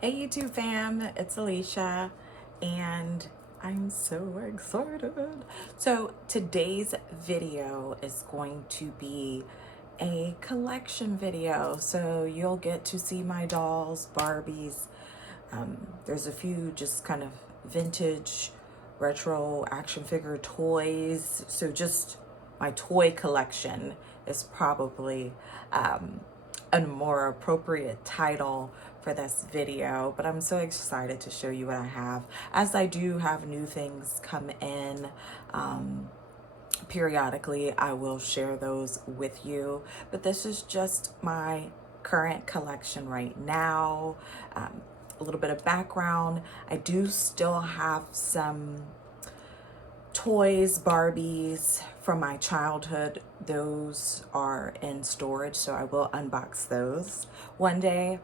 Hey YouTube fam, it's Alicia and I'm so excited. So today's video is going to be a collection video. So you'll get to see my dolls, Barbies. There's a few just kind of vintage retro action figure toys. So just my toy collection is probably a more appropriate title for this video, but I'm so excited to show you what I have, as I do have new things come in. Periodically I will share those with you, but this is just my current collection right now. A little bit of background: I do still have some toys, Barbies from my childhood. Those are in storage, so I will unbox those one day.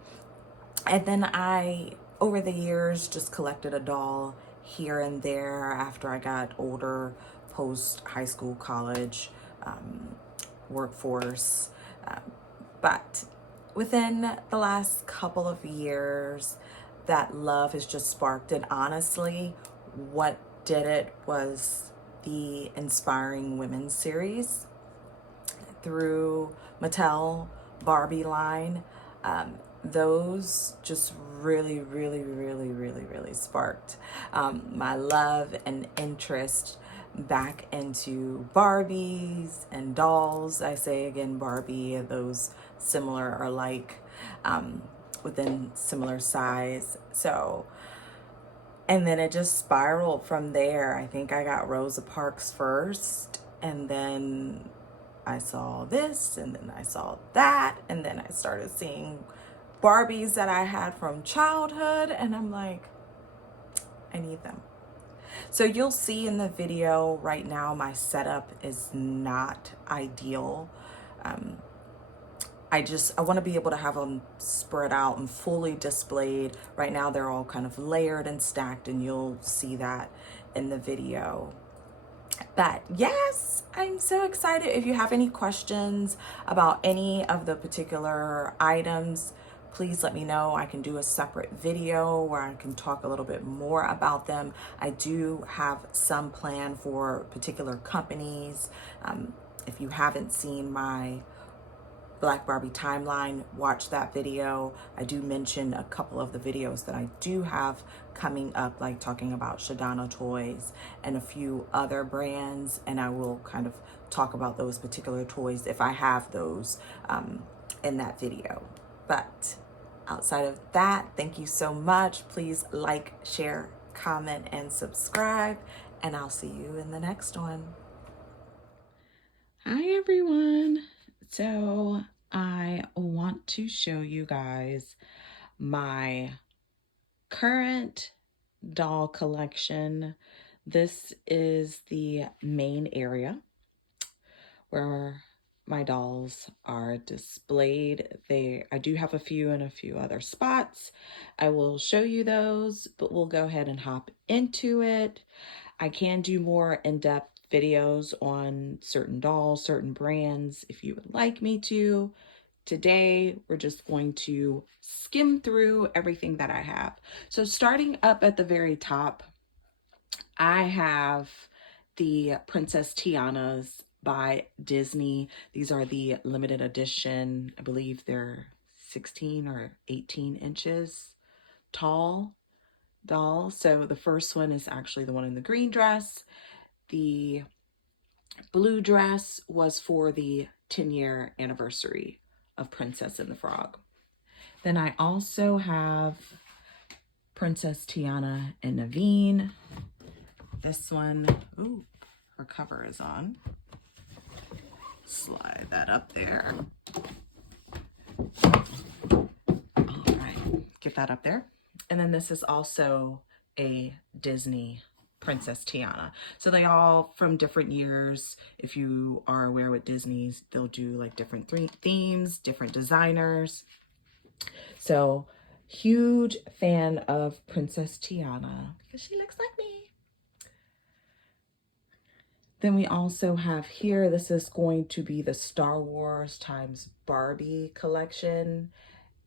And then I, over the years, just collected a doll here and there after I got older, post high school, college, workforce. Um, but within the last couple of years, that love has just sparked. And honestly, what did it was the Inspiring Women series through Mattel Barbie line. Those just really sparked my love and interest back into Barbies and dolls. I say again, Barbie, those similar or like, within similar size. So, and then it just spiraled from there. I think I got Rosa Parks first, and then I saw this, and then I saw that, and then I started seeing Barbies that I had from childhood, and I'm like, I need them. So you'll see in the video right now, my setup is not ideal. I want to be able to have them spread out and fully displayed. Right now they're all kind of layered and stacked, and you'll see that in the video. But yes, I'm so excited. If you have any questions about any of the particular items, please let me know. I can do a separate video where I can talk a little bit more about them. I do have some plan for particular companies. If you haven't seen my Black Barbie timeline, watch that video. I do mention a couple of the videos that I do have coming up, like talking about Shindana toys and a few other brands, and I will kind of talk about those particular toys if I have those in that video. But outside of that, thank you so much. Please like, share, comment, and subscribe, and I'll see you in the next one. Hi everyone. So I want to show you guys my current doll collection. This is the main area where my dolls are displayed. I do have a few in a few other spots. I will show you those, but we'll go ahead and hop into it. I can do more in-depth videos on certain dolls, certain brands, if you would like me to. Today, we're just going to skim through everything that I have. So starting up at the very top, I have the Princess Tianas by Disney. These are the limited edition. I believe they're 16 or 18 inches tall doll. So the first one is actually the one in the green dress. The blue dress was for the 10-year anniversary of Princess and the Frog. Then I also have Princess Tiana and Naveen. This one, ooh, her cover is on. Slide that up there. All right, get that up there. And then this is also a Disney Princess Tiana. So they all from different years. If you are aware with Disney's, they'll do like different themes, different designers. So huge fan of Princess Tiana because she looks like me. Then we also have here, this is going to be the Star Wars times Barbie collection.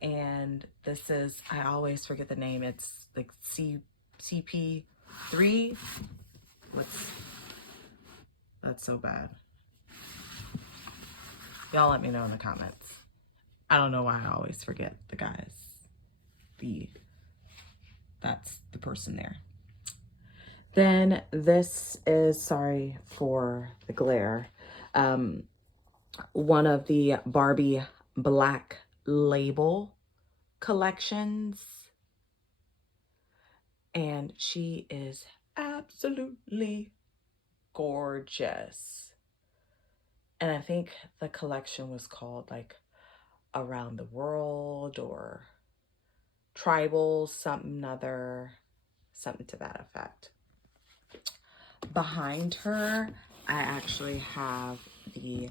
And this is, I always forget the name. It's like CP3. That's so bad. Y'all let me know in the comments. I don't know why I always forget the guys. That's the person there. Then this is, sorry for the glare, one of the Barbie Black Label collections. And she is absolutely gorgeous. And I think the collection was called like Around the World or Tribal something something to that effect. Behind her, I actually have the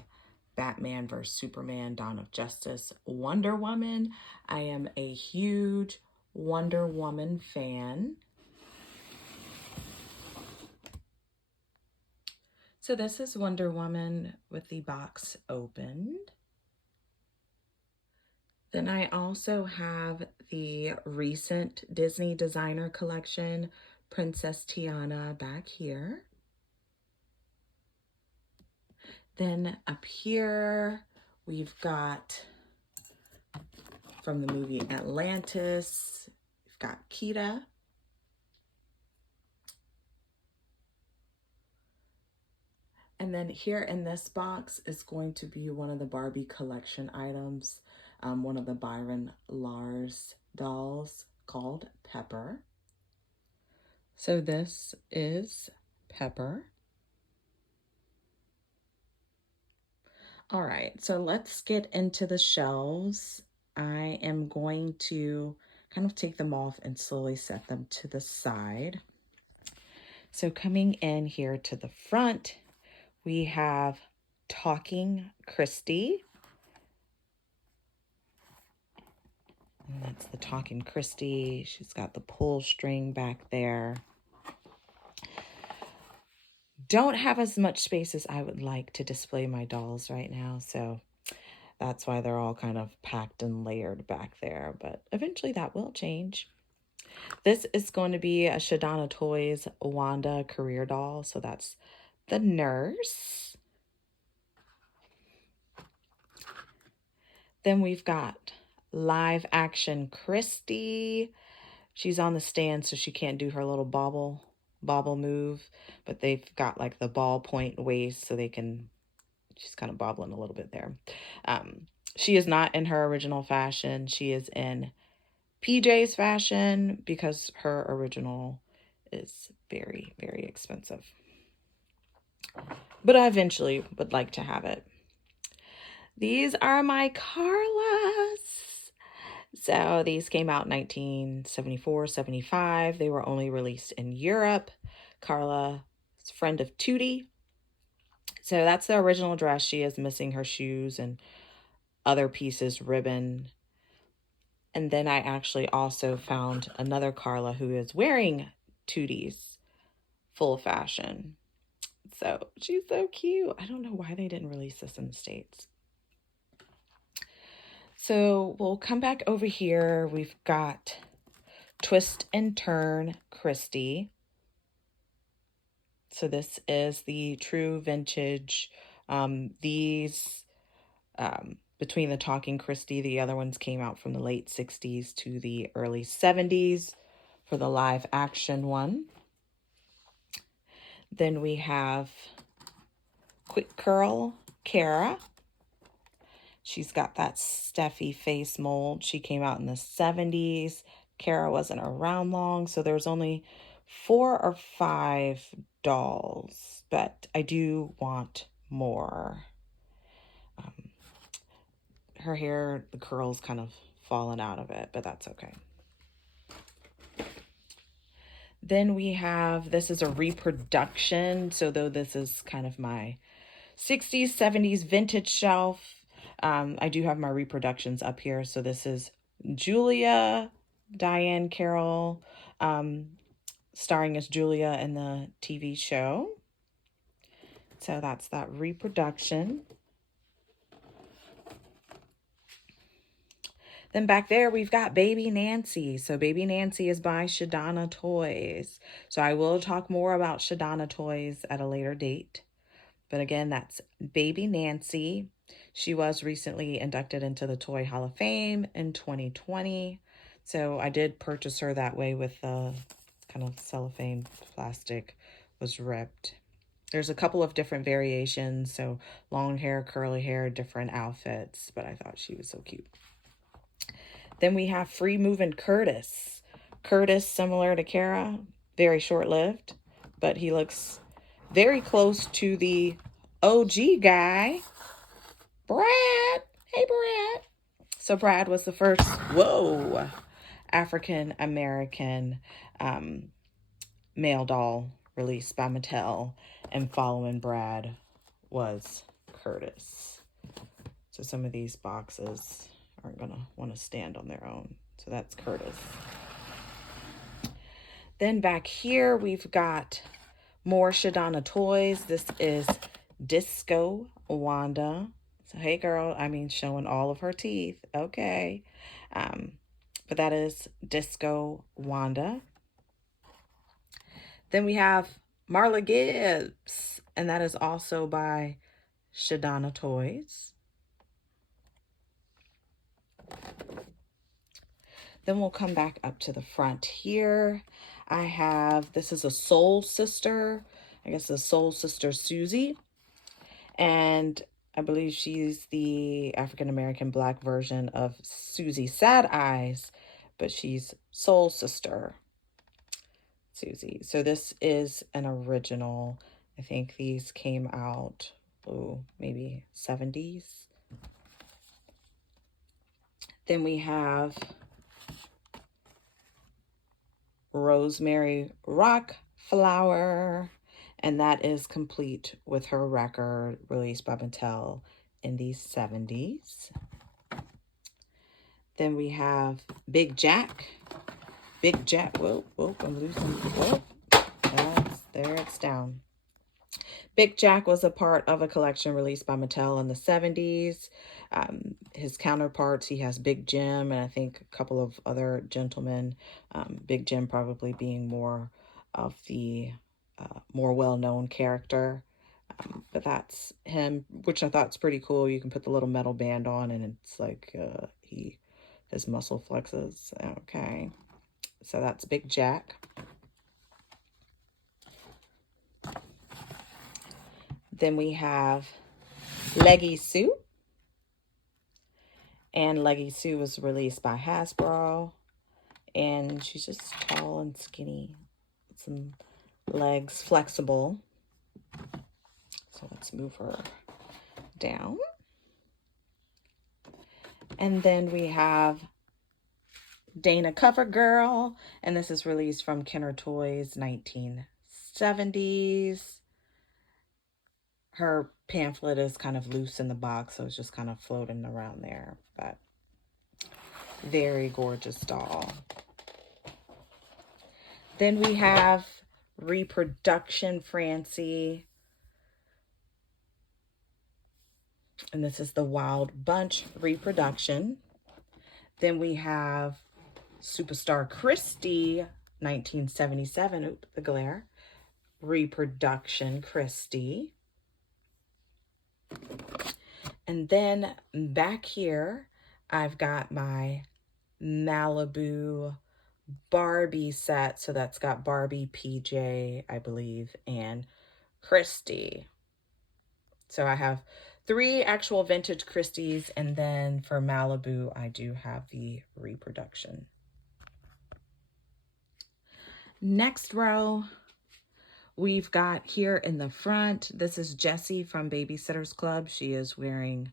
Batman vs. Superman Dawn of Justice Wonder Woman. I am a huge Wonder Woman fan. So this is Wonder Woman with the box opened. Then I also have the recent Disney designer collection, Princess Tiana, back here. Then up here, we've got from the movie Atlantis, we've got Kita. And then here in this box is going to be one of the Barbie collection items, one of the Byron Lars dolls called Pepper. So this is Pepper. All right, so let's get into the shelves. I am going to kind of take them off and slowly set them to the side. So coming in here to the front, we have Talking Christie. And that's the Talking Christie. She's got the pull string back there. Don't have as much space as I would like to display my dolls right now, so that's why they're all kind of packed and layered back there, but eventually that will change. This is going to be a Shindana Toys Wanda career doll, so that's the nurse. Then we've got live action Christie. She's on the stand, so she can't do her little bobble move, but they've got like the ballpoint waist, so they can, she's kind of bobbling a little bit there. She is not in her original fashion. She is in PJ's fashion because her original is very, very expensive. But I eventually would like to have it. These are my Carlas. So these came out in 1974, 75. They were only released in Europe. Carla is a friend of Tootie. So that's the original dress. She is missing her shoes and other pieces, ribbon. And then I actually also found another Carla who is wearing Tootie's full fashion. So she's so cute. I don't know why they didn't release this in the States. So we'll come back over here. We've got Twist and Turn Christie. So this is the true vintage. These, between the Talking Christie, the other ones came out from the late 60s to the early 70s for the live action one. Then we have Quick Curl Kara. She's got that Steffi face mold. She came out in the 70s. Kara wasn't around long, so there's only 4 or 5 dolls, but I do want more. Her hair, the curls kind of fallen out of it, but that's okay. Then we have, this is a reproduction. So though this is kind of my 60s, 70s vintage shelf, I do have my reproductions up here. So this is Julia, Diane Carroll, starring as Julia in the TV show. So that's that reproduction. Then back there, we've got Baby Nancy. So Baby Nancy is by Shindana Toys. So I will talk more about Shindana Toys at a later date. But again, that's Baby Nancy. She was recently inducted into the Toy Hall of Fame in 2020. So I did purchase her that way with the kind of cellophane plastic was ripped. There's a couple of different variations. So long hair, curly hair, different outfits. But I thought she was so cute. Then we have Free Moving Curtis. Curtis, similar to Kara, very short-lived, but he looks very close to the OG guy, Brad. Hey, Brad. So Brad was the first, African-American male doll released by Mattel, and following Brad was Curtis. So some of these boxes aren't going to want to stand on their own. So that's Curtis. Then back here, we've got more Shindana Toys. This is Disco Wanda. So, hey, girl, I mean, showing all of her teeth. Okay. But that is Disco Wanda. Then we have Marla Gibbs, and that is also by Shindana Toys. Then we'll come back up to the front here. I have, this is a Soul Sister. I guess a Soul Sister Susie. And I believe she's the African-American Black version of Susie Sad Eyes, but she's Soul Sister Susie. So this is an original. I think these came out, maybe 70s. Then we have Rosemary Rockflower, and that is complete with her record released by Mattel in the 70s. Then we have Big Jack. Big Jack, whoa, I'm losing, whoa, there it's down. Big Jack was a part of a collection released by Mattel in the 70s. His counterparts, he has Big Jim and I think a couple of other gentlemen. Big Jim probably being more of the more well-known character. But that's him, which I thought is pretty cool. You can put the little metal band on and it's like his muscle flexes. Okay. So that's Big Jack. Then we have Leggy Sue. And Leggy Sue was released by Hasbro. And she's just tall and skinny. With some legs, flexible. So let's move her down. And then we have Dana Covergirl. And this is released from Kenner Toys, 1970s. Her pamphlet is kind of loose in the box, so it's just kind of floating around there. But very gorgeous doll. Then we have Reproduction Francie. And this is the Wild Bunch Reproduction. Then we have Superstar Christie, 1977. Oop, the glare. Reproduction Christie. And then back here, I've got my Malibu Barbie set. So that's got Barbie, PJ, I believe, and Christie. So I have 3 actual vintage Christies, and then for Malibu, I do have the reproduction. Next row, we've got here in the front, this is Jessie from Babysitter's Club. She is wearing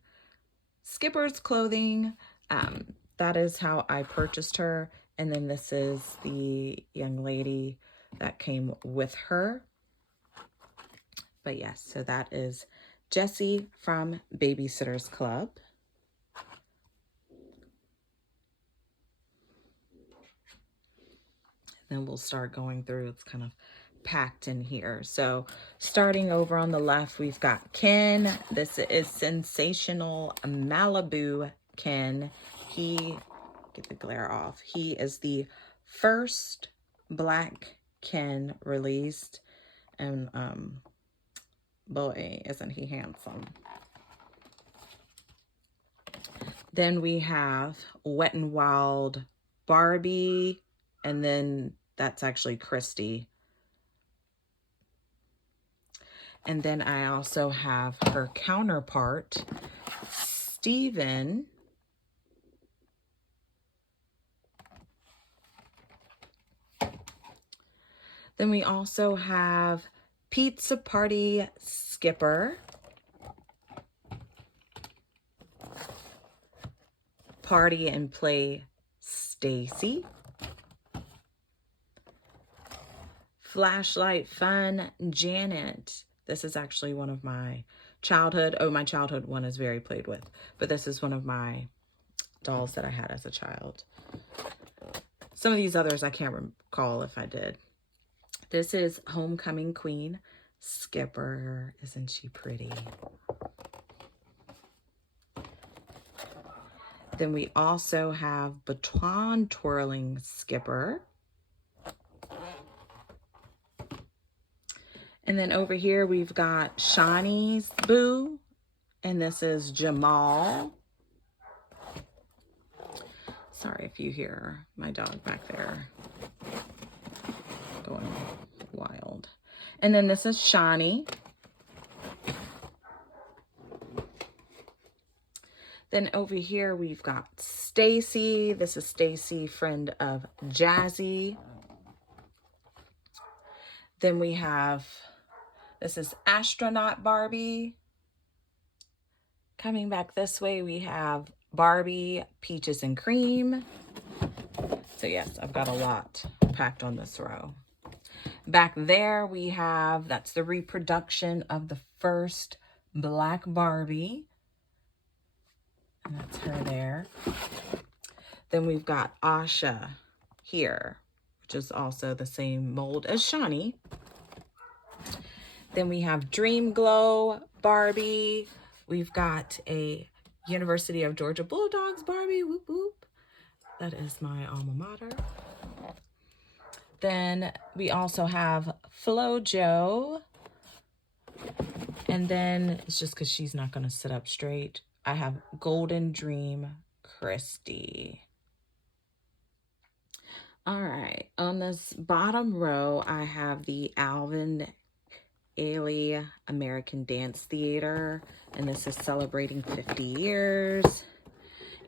Skipper's clothing. That is how I purchased her. And then this is the young lady that came with her. But yes, so that is Jessie from Babysitter's Club. Then we'll start going through. It's kind of packed in here. So starting over on the left, we've got Ken. This is Sensational Malibu Ken. He get the glare off. He is the first Black Ken released, and boy, isn't he handsome. Then we have Wet n Wild Barbie, and then that's actually Christy. And then I also have her counterpart, Steven. Then we also have Pizza Party Skipper, Party and Play Stacy, Flashlight Fun Janet. This is actually one of my childhood, my childhood one is very played with, but this is one of my dolls that I had as a child. Some of these others I can't recall if I did. This is Homecoming Queen Skipper. Isn't she pretty? Then we also have Baton Twirling Skipper. And then over here we've got Shawnee's Boo, and this is Jamal. Sorry if you hear my dog back there going wild. And then this is Shawnee. Then over here we've got Stacy. This is Stacy, friend of Jazzy. Then we have, this is Astronaut Barbie. Coming back this way, we have Barbie, Peaches and Cream. So yes, I've got a lot packed on this row. Back there we have, that's the reproduction of the first Black Barbie. And that's her there. Then we've got Asha here, which is also the same mold as Shawnee. Then we have Dream Glow Barbie. We've got a University of Georgia Bulldogs Barbie. Whoop, whoop. That is my alma mater. Then we also have FloJo. And then it's just because she's not going to sit up straight, I have Golden Dream Christy. All right, on this bottom row, I have the Alvin Ailey American Dance Theater, and this is celebrating 50 years.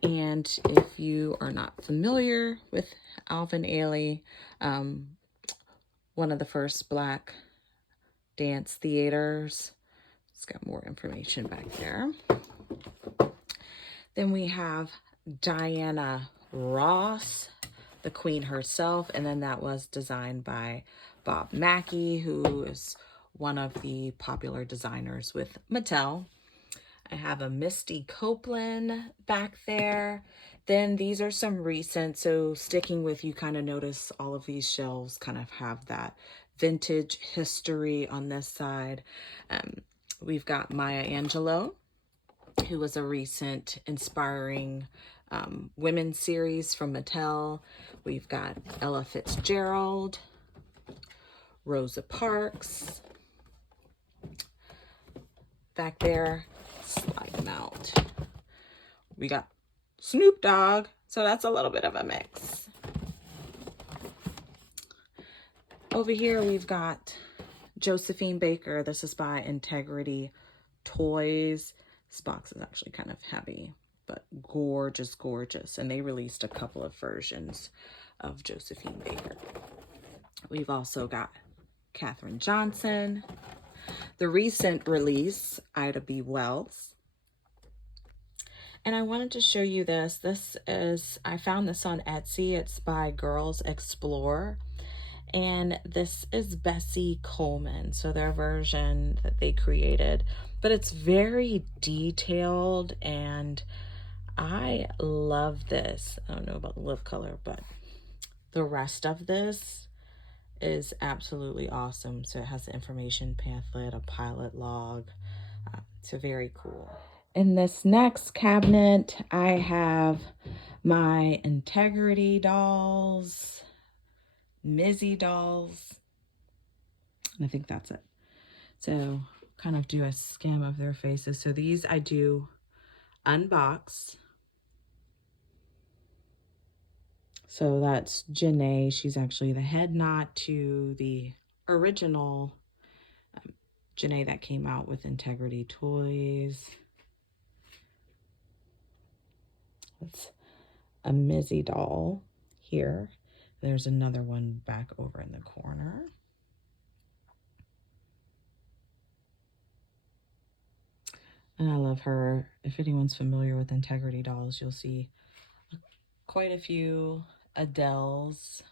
And if you are not familiar with Alvin Ailey, one of the first Black dance theaters, it's got more information back there. Then we have Diana Ross, the queen herself, and then that was designed by Bob Mackie, who is one of the popular designers with Mattel. I have a Misty Copeland back there. Then these are some recent, so sticking with, you kind of notice all of these shelves kind of have that vintage history on this side. We've got Maya Angelou, who was a recent inspiring women's series from Mattel. We've got Ella Fitzgerald, Rosa Parks. Back there, slide them out. We got Snoop Dogg, so that's a little bit of a mix. Over here, we've got Josephine Baker. This is by Integrity Toys. This box is actually kind of heavy, but gorgeous, gorgeous. And they released a couple of versions of Josephine Baker. We've also got Katherine Johnson. The recent release, Ida B. Wells. And I wanted to show you this. This is, I found this on Etsy. It's by Girls Explore. And this is Bessie Coleman, so their version that they created. But it's very detailed, and I love this. I don't know about the lip color, but the rest of this is absolutely awesome. So it has the information pamphlet, a pilot log. So very cool. In this next cabinet, I have my Integrity dolls, Mizzy dolls, and I think that's it. So kind of do a skim of their faces. So these I do unbox. So that's Janae. She's actually the head nod to the original Janae that came out with Integrity Toys. That's a Mizzy doll here. There's another one back over in the corner. And I love her. If anyone's familiar with Integrity dolls, you'll see quite a few Adele's.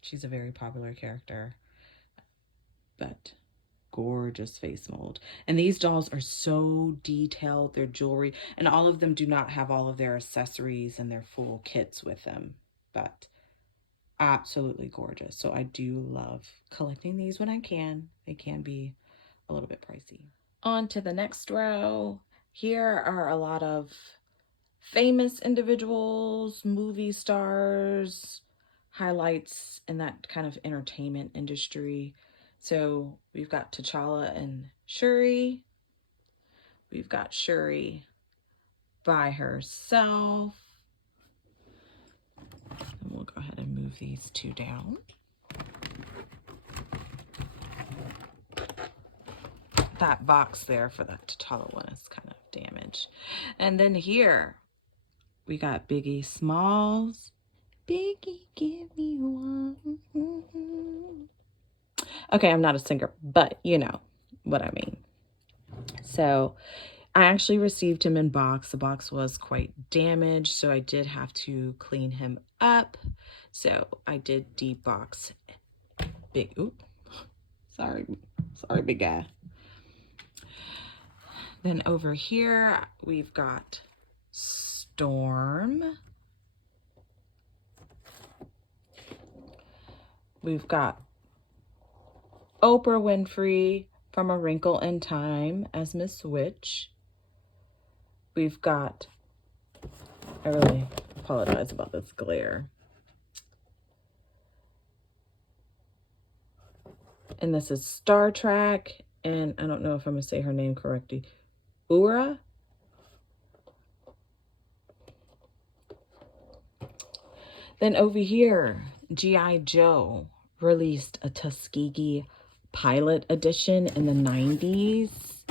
She's a very popular character, but gorgeous face mold. And these dolls are so detailed, their jewelry, and all of them do not have all of their accessories and their full kits with them, but absolutely gorgeous. So I do love collecting these when I can. They can be a little bit pricey. On to the next row. Here are a lot of famous individuals, movie stars, highlights in that kind of entertainment industry. So we've got T'Challa and Shuri. We've got Shuri by herself. And we'll go ahead and move these two down. That box there for that T'Challa one is kind of damaged. And then here we got Biggie Smalls. Biggie, give me one. Okay, I'm not a singer, but you know what I mean. So I actually received him in box. The box was quite damaged, so I did have to clean him up. So I did debox Big. Oop, sorry, big guy. Then over here we've got Storm. We've got Oprah Winfrey from A Wrinkle in Time as Miss Witch. We've got, I really apologize about this glare. And this is Star Trek, and I don't know if I'm gonna say her name correctly. Ura? Then over here, G.I. Joe released a Tuskegee Pilot Edition in the 90s.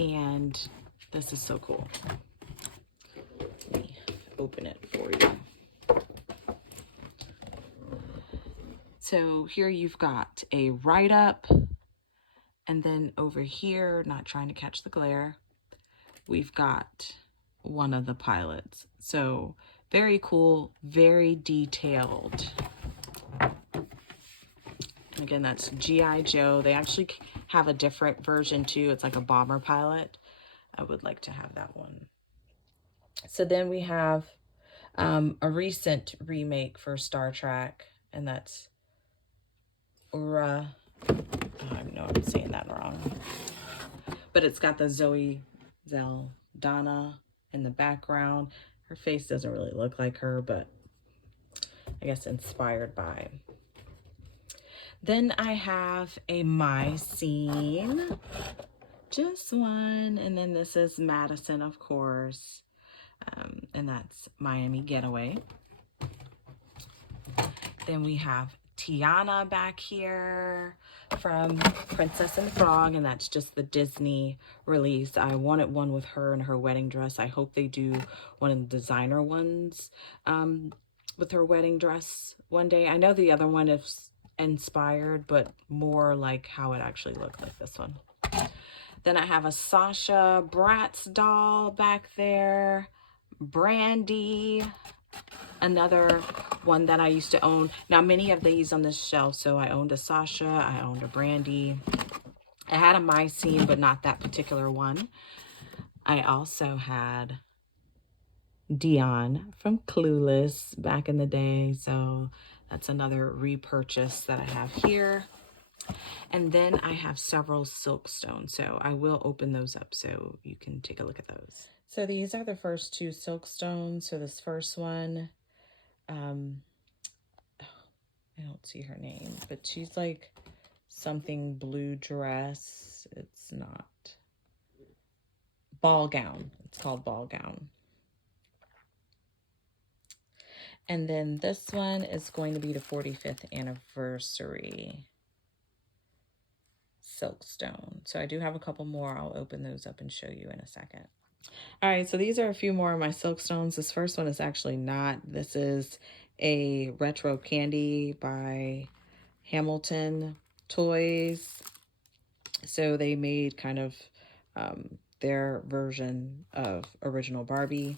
And this is so cool. Let me open it for you. So here you've got a write-up. And then over here, not trying to catch the glare, we've got one of the pilots. So very cool, very detailed. Again, that's G.I. Joe. They actually have a different version too. It's like a bomber pilot. I would like to have that one. So then we have a recent remake for Star Trek, and that's Ura. I know I'm saying that wrong. But it's got the Zoe Saldana in the background. Her face doesn't really look like her, but I guess inspired by. Then I have a My Scene, just one. And then this is Madison, of course. And that's Miami Getaway. Then we have Tiana back here from Princess and the Frog, and that's just the Disney release. I wanted one with her in her wedding dress. I hope they do one of the designer ones with her wedding dress one day. I know the other one is inspired, but more like how it actually looked, like this one. Then I have a Sasha Bratz doll back there. Brandy, another one that I used to own. Now, many of these on this shelf. So I owned a Sasha, I owned a Brandy. I had a My Scene, but not that particular one. I also had Dion from Clueless back in the day. So that's another repurchase that I have here. And then I have several Silkstone. So I will open those up so you can take a look at those. So these are the first two Silkstones. So this first one, I don't see her name, but she's like something blue dress. It's not. Ball gown. It's called ball gown. And then this one is going to be the 45th anniversary Silkstone. So I do have a couple more. I'll open those up and show you in a second. All right, so these are a few more of my Silkstones. This first one is actually not. This is a retro candy by Hamilton Toys. So they made kind of their version of original Barbie.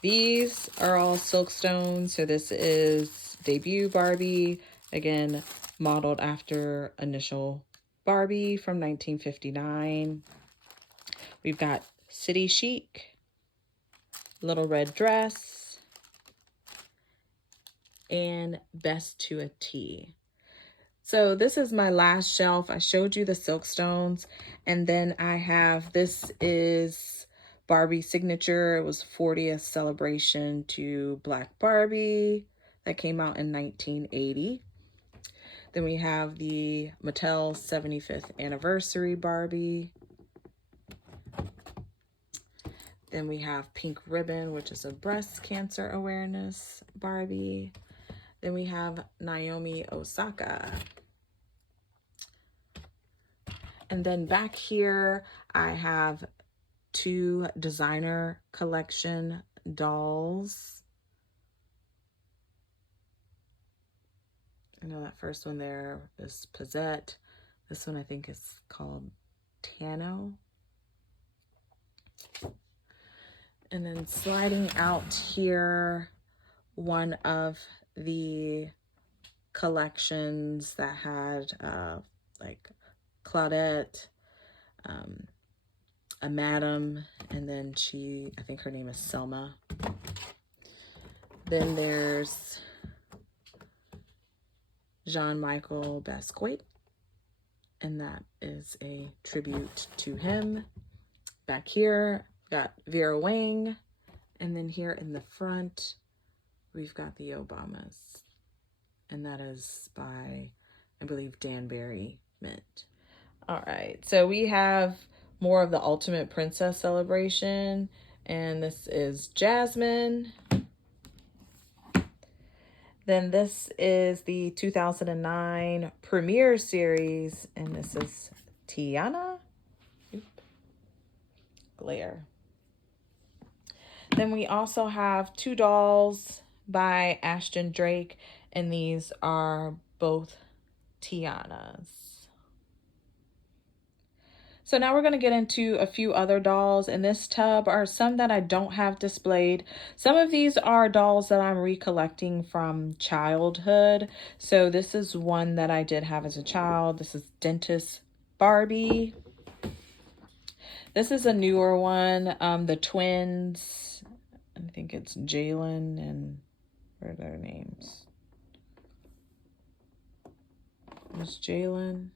These are all Silkstone. So this is debut Barbie, again, modeled after initial Barbie from 1959. We've got City Chic, Little Red Dress, and Best to a T. So this is my last shelf. I showed you the Silkstones, and then I have, this is Barbie Signature. It was 40th celebration to Black Barbie that came out in 1980. Then we have the Mattel 75th anniversary Barbie. Then we have Pink Ribbon, which is a breast cancer awareness Barbie. Then we have Naomi Osaka. And then back here, I have two designer collection dolls. I know that first one there is Pazette. This one I think is called Tano. And then sliding out here, one of the collections that had like Claudette, a madam, and then I think her name is Selma. Then there's Jean-Michel Basquiat, and that is a tribute to him. Back here, got Vera Wang, and then here in the front, we've got the Obamas, and that is by, I believe, Danbury Mint. All right, so we have more of the Ultimate Princess celebration, and this is Jasmine. Then this is the 2009 premiere series, and this is Tiana. Glare. Then we also have two dolls by Ashton Drake, and these are both Tianas. So now we're going to get into a few other dolls. In this tub are some that I don't have displayed. Some of these are dolls that I'm recollecting from childhood. So this is one that I did have as a child. This is Dentist Barbie. This is a newer one. The twins, I think it's Jalen and what are their names? It's Jalen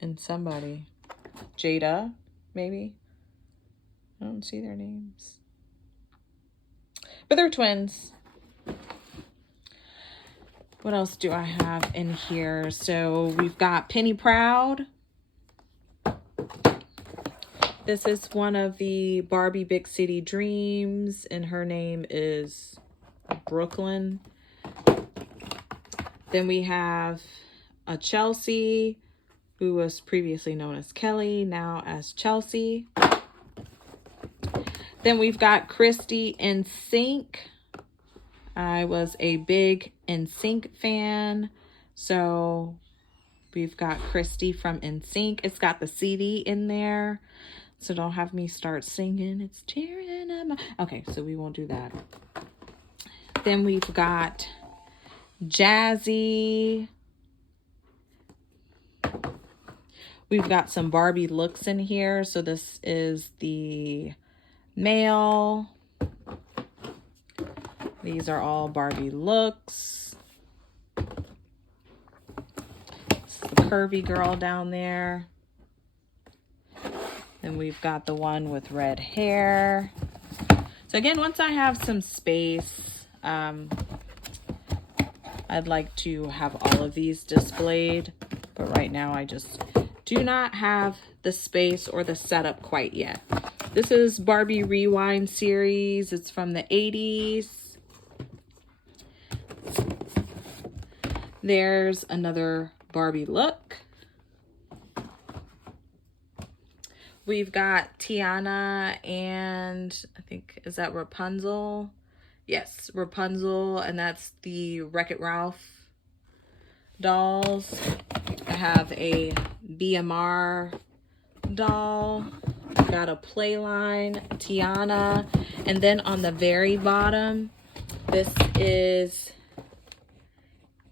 and somebody. Jada, maybe. I don't see their names. But they're twins. What else do I have in here? So we've got Penny Proud. This is one of the Barbie Big City Dreams, and her name is Brooklyn. Then we have a Chelsea, who was previously known as Kelly, now as Chelsea. Then we've got Christy NSYNC. I was a big NSYNC fan, so we've got Christy from NSYNC. It's got the CD in there, so don't have me start singing. It's tearing up my... Okay, so we won't do that. Then we've got Jazzy. We've got some Barbie looks in here. So this is the male. These are all Barbie looks. It's the curvy girl down there. Then we've got the one with red hair. So again, once I have some space, I'd like to have all of these displayed, but right now I just do not have the space or the setup quite yet. This is Barbie Rewind series. It's from the 80s. There's another Barbie look. We've got Tiana and I think, is that Rapunzel? Yes, Rapunzel, and that's the Wreck-It Ralph dolls. I have a BMR doll. Got a Playline, Tiana, and then on the very bottom, this is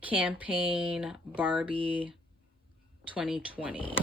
Campaign Barbie 2020.